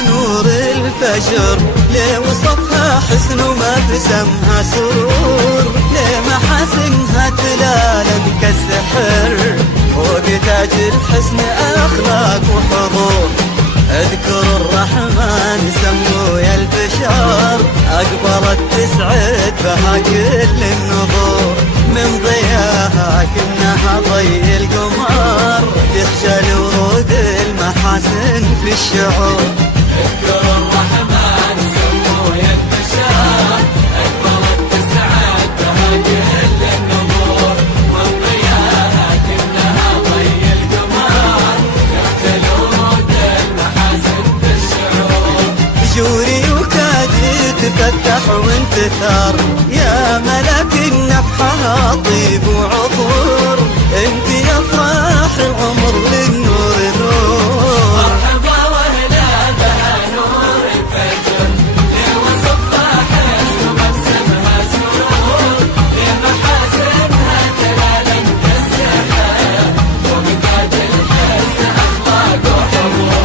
نور الفجر، ليه وصفها حسن وما بسمها سرور، ليه محاسنها تلالم كالسحر، فوق تاج الحسن أخلاق وحضور. اذكر الرحمن سمو يا البشر، أقبلت تسعد بها كل النظور، من ضياها كأنها ضي القمر، تخجل ورود المحاسن في الشعور. اذكر الرحمن سمو يا البشر، أقبلت تسعد بها كل النظور، من ضياها كأنها ضي القمر، تخجل ورود المحاسن في الشعور. جوري وكادي تفتح وانتثار، يا ملك النفحة طيب وعطور، انت يا فرح العمر للنور نور. مرحبا واهلا بها نور الفجر، ليه وصفها حسن ومبسمها سرور، ليه محاسنها تلالم كالسحر، فوق تاج الحسن أخلاق وحضور.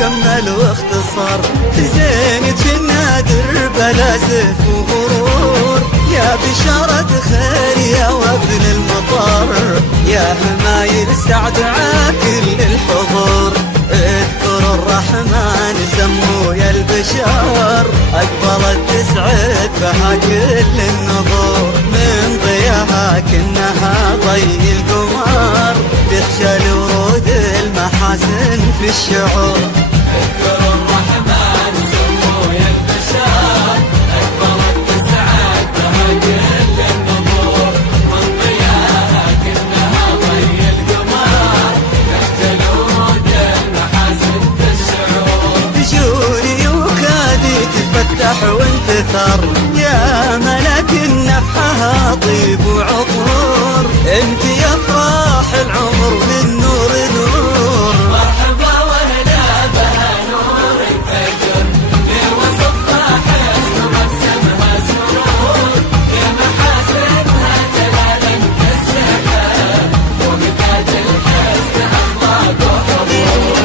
كمل واختصر، زينة النادر بلا زف وغرور، يا بشارة خير يا وابن المطر، يا همايل سعد عاكل الحضور. اذكر الرحمن سمو يا البشر، أقبلت تسعد بها كل النظور، من ضياها كأنها ضي القمر، تخجل ورود المحاسن في الشعور. اذكر الرحمن سمو يا البشر، أقبلت تسعد بها كل النظور، من ضياها كأنها ضي القمر، تخجل ورود المحاسن في الشعور. جوري وكادي تفتح وانتثر، يا ملك النفحة طيب وعطور، انت يا فرح العمر من نور نور. مرحبا واهلا بها نور الفجر، ليه وصفها حسن ومبسمها سرور، ليه محاسنها تلالم كالسحر، فوق تاج الحسن أخلاق وحضور.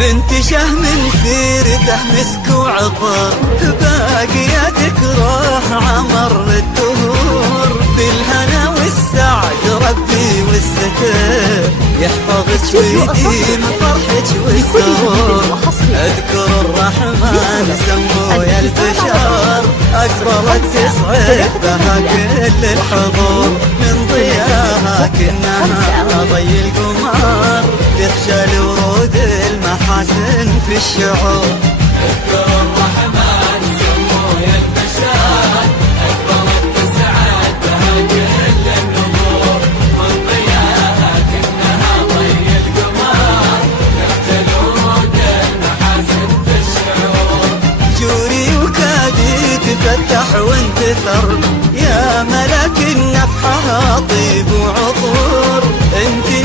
بنت شهم سيرته مسك وعطر، باقياتك روح عمر الدهور، بالهنا والسعد ربي والستر، يحفظك ويديم فرحك والسرور. اذكر الرحمن سمو يا البشر، أقبلت تسعد بها كل الحضور، من ضياها كأنها ضي القمر، تخجل ورود المحاسن في الشعور. اذكر الرحمن سمو يا البشر، أقبلت تسعد بها تستر، يا ملك النفحة طيب وعطور، انت